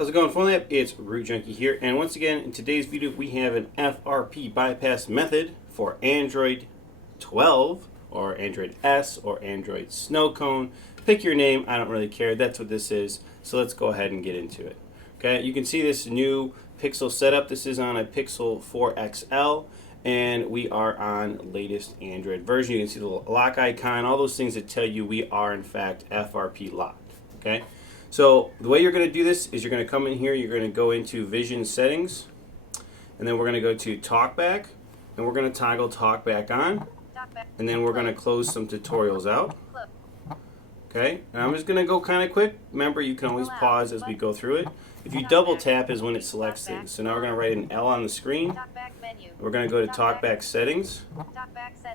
How's it going, PhonLab? It's Root Junkie here, and once again in today's video we have an FRP bypass method for Android 12 or Android S or Android Snow Cone. Pick your name, I don't really care, that's what this is. So let's go ahead and get into it. Okay, you can see this new Pixel setup. This is on a Pixel 4 XL, and we are on latest Android version. You can see the little lock icon, all those things that tell you we are in fact FRP locked. Okay. So the way you're going to do this is you're going to come in here, you're going to go into Vision Settings, and then we're going to go to TalkBack, and we're going to toggle TalkBack on, and then we're going to close some tutorials out. Okay, and I'm just going to go kind of quick. Remember, you can always pause as we go through it. If you double tap is when it selects things. So now we're going to write an L on the screen. We're going to go to TalkBack Settings.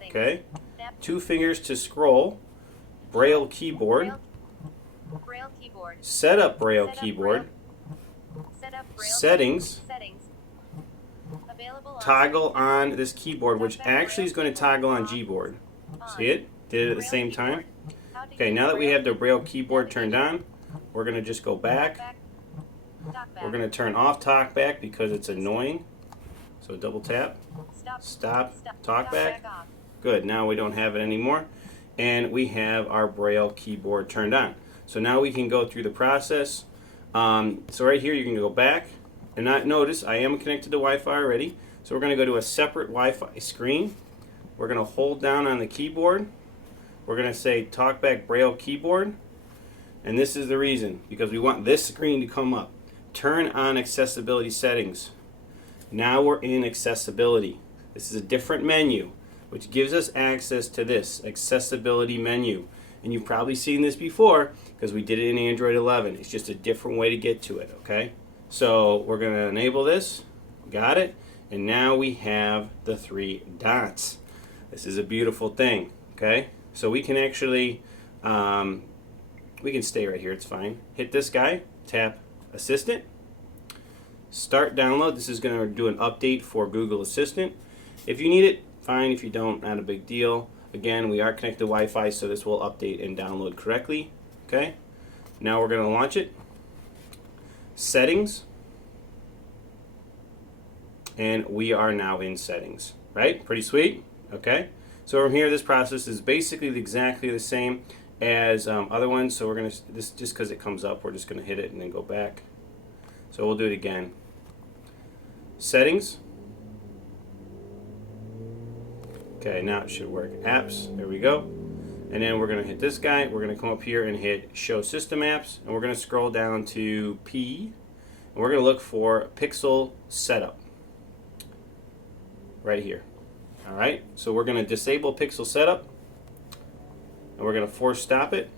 Okay, 2 fingers to scroll, Braille keyboard. Set up Braille keyboard. Settings. Toggle on this keyboard, which actually is going to toggle on Gboard. See it? Did it at the same time. Okay, now that we have the Braille keyboard turned on, we're going to just go back. We're going to turn off TalkBack because it's annoying. So double tap. Stop. TalkBack. Good. Now we don't have it anymore. And we have our Braille keyboard turned on. So now we can go through the process. So right here you can go back, and notice I am connected to Wi-Fi already. So we're going to go to a separate Wi-Fi screen. We're going to hold down on the keyboard. We're going to say TalkBack Braille keyboard, and this is the reason, because we want this screen to come up. Turn on accessibility settings. Now we're in accessibility. This is a different menu, which gives us access to this accessibility menu. And you've probably seen this before because we did it in Android 11. It's just a different way to get to it, okay? So we're going to enable this. Got it. And now we have the 3 dots. This is a beautiful thing, okay? So we can actually, we can stay right here. It's fine. Hit this guy. Tap Assistant. Start download. This is going to do an update for Google Assistant. If you need it, fine. If you don't, not a big deal. Again, we are connected to Wi-Fi, so this will update and download correctly. Okay, now we're going to launch it. Settings, and we are now in settings. Right? Pretty sweet. Okay, so from here, this process is basically exactly the same as other ones. So we're going to this just because it comes up, we're just going to hit it and then go back. So we'll do it again. Settings. Okay, now it should work. Apps, there we go. And then we're going to hit this guy. We're going to come up here and hit Show System Apps. And we're going to scroll down to P. And we're going to look for Pixel Setup. Right here. Alright, so we're going to disable Pixel Setup. And we're going to force stop it.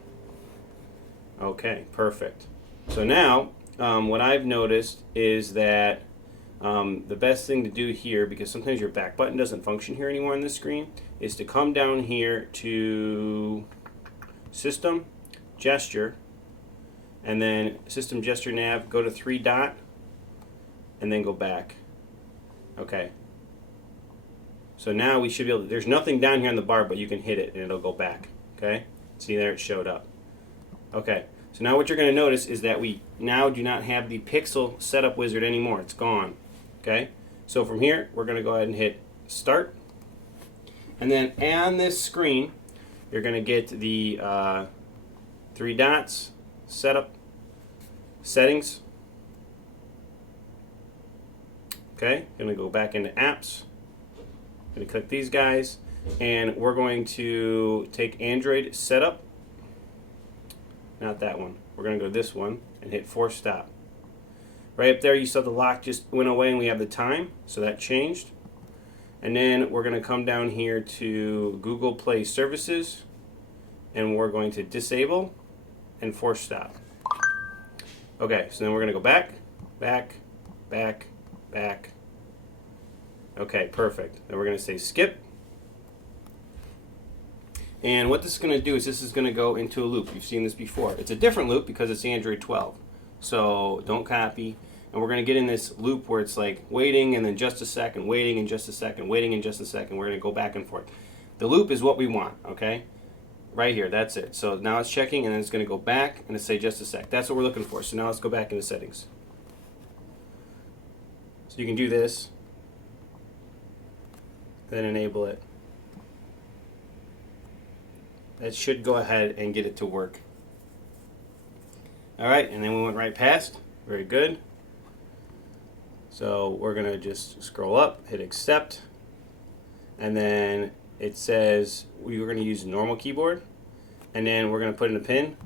Okay, perfect. So now, what I've noticed is that the best thing to do here, because sometimes your back button doesn't function here anymore on this screen, is to come down here to System, Gesture, and then System Gesture Nav, go to 3 dot, and then go back. Okay. So now we should be able to, there's nothing down here on the bar, but you can hit it and it'll go back. Okay? See there, it showed up. Okay. So now what you're going to notice is that we now do not have the Pixel Setup Wizard anymore. It's gone. Okay, so from here we're going to go ahead and hit Start, and then on this screen you're going to get the 3 dots, Setup, Settings. Okay, going to go back into Apps. Going to click these guys, and we're going to take Android Setup. Not that one. We're going to go to this one and hit Force Stop. Right up there you saw the lock just went away and we have the time, so that changed. And then we're going to come down here to Google Play Services, and we're going to disable and force stop. Okay, so then we're going to go back, back, back, back. Okay, perfect. Then we're going to say skip. And what this is going to do is this is going to go into a loop. You've seen this before. It's a different loop because it's Android 12. So don't copy. And we're going to get in this loop where it's like waiting and then just a second, waiting and just a second, waiting and just a second. We're going to go back and forth. The loop is what we want, okay? Right here, that's it. So now it's checking and then it's going to go back and it's say just a sec. That's what we're looking for. So now let's go back into settings. So you can do this, then enable it. That should go ahead and get it to work. Alright, and then we went right past. Very good. So we're going to just scroll up, hit accept, and then it says we were going to use normal keyboard, and then we're going to put in a pin,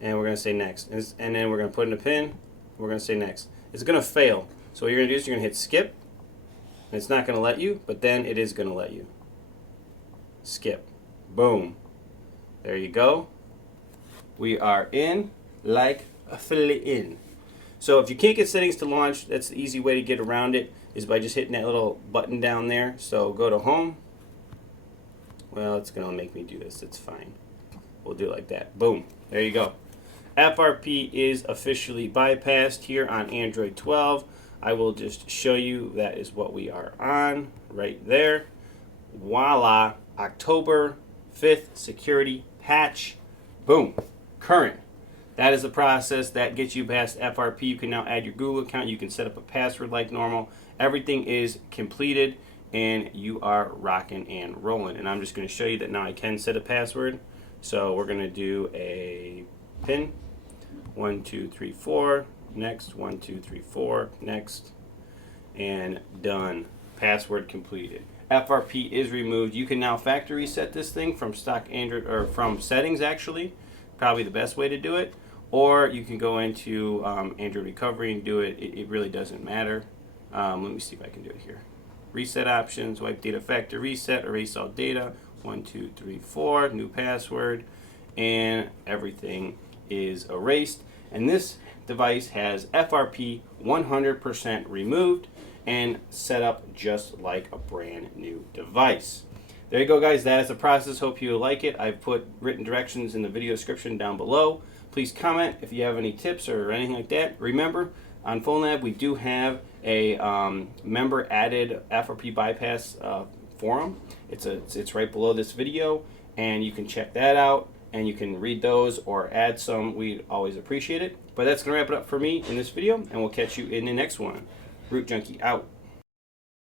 and we're going to say next, and then we're going to put in a pin, we're going to say next. It's going to fail. So what you're going to do is you're going to hit skip, and it's not going to let you, but then it is going to let you. Skip. Boom. There you go. We are in like a fillet in. So if you can't get settings to launch, that's the easy way to get around it, is by just hitting that little button down there. So go to home. Well, it's going to make me do this. It's fine. We'll do it like that. Boom. There you go. FRP is officially bypassed here on Android 12. I will just show you that is what we are on right there. Voila. October 5th security patch. Boom. Current. That is the process that gets you past FRP. You can now add your Google account. You can set up a password like normal. Everything is completed, and you are rocking and rolling. And I'm just going to show you that now I can set a password. So we're going to do a pin. 1, 2, 3, 4. Next. 1, 2, 3, 4. Next. And done. Password completed. FRP is removed. You can now factory reset this thing from stock Android, or from settings actually. Probably the best way to do it. Or you can go into Android recovery and do it. It really doesn't matter. Let me see if I can do it here. Reset options, wipe data factory reset, erase all data. 1, 2, 3, 4, new password, and everything is erased. And this device has FRP 100% removed and set up just like a brand new device. There you go, guys. That is the process. Hope you like it. I've put written directions in the video description down below. Please comment if you have any tips or anything like that. Remember, on PhonLab, we do have a member-added FRP Bypass forum. It's right below this video, and you can check that out, and you can read those or add some. We'd always appreciate it. But that's going to wrap it up for me in this video, and we'll catch you in the next one. Root Junkie out.